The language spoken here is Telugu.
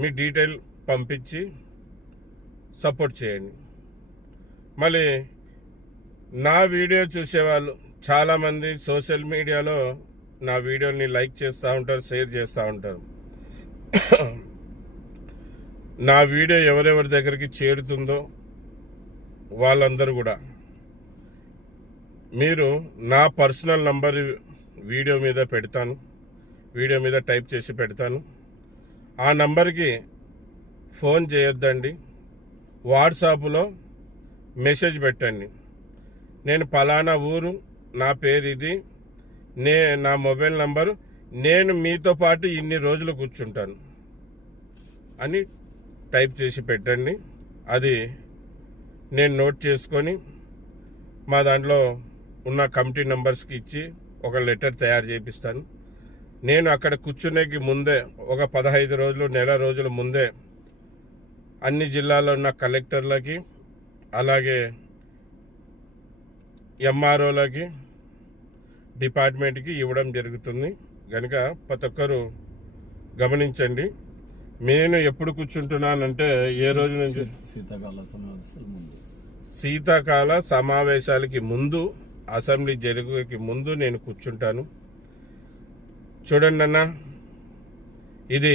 మీ డీటెయిల్ పంపించి సపోర్ట్ చేయండి. మళ్ళీ నా వీడియో చూసేవాళ్ళు చాలామంది సోషల్ మీడియాలో నా వీడియోని లైక్ చేస్తూ ఉంటారు, షేర్ చేస్తూ ఉంటారు. నా వీడియో ఎవరెవరి దగ్గరికి చేరుతుందో వాళ్ళందరూ కూడా మీరు నా పర్సనల్ నంబర్ వీడియో మీద పెడతాను, వీడియో మీద టైప్ చేసి పెడతాను. ఆ నంబర్కి ఫోన్ చేయొద్దండి, వాట్సాప్లో మెసేజ్ పెట్టండి. నేను పలానా ఊరు, నా పేరు ఇది, నా మొబైల్ నంబరు, నేను మీతో పాటు ఇన్ని రోజులు కూర్చుంటాను అని టైప్ చేసి పెట్టండి. అది నేను నోట్ చేసుకొని మా దాంట్లో ఉన్న కమిటీ మెంబర్స్కి ఇచ్చి ఒక లెటర్ తయారు చేపిస్తాను. నేను అక్కడ కూర్చునేకి ముందే ఒక 15 రోజులు, నెల రోజుల ముందే అన్ని జిల్లాల్లో ఉన్న కలెక్టర్లకి, అలాగే ఎంఆర్ఓలకి, డిపార్ట్మెంట్కి ఇవ్వడం జరుగుతుంది. కనుక ప్రతి ఒక్కరు గమనించండి. నేను ఎప్పుడు కూర్చుంటున్నానంటే ఏ రోజు నుంచి శీతాకాల సమావేశాలకి ముందు, అసెంబ్లీ జరుగుకి ముందు నేను కూర్చుంటాను. చూడండి అన్న, ఇది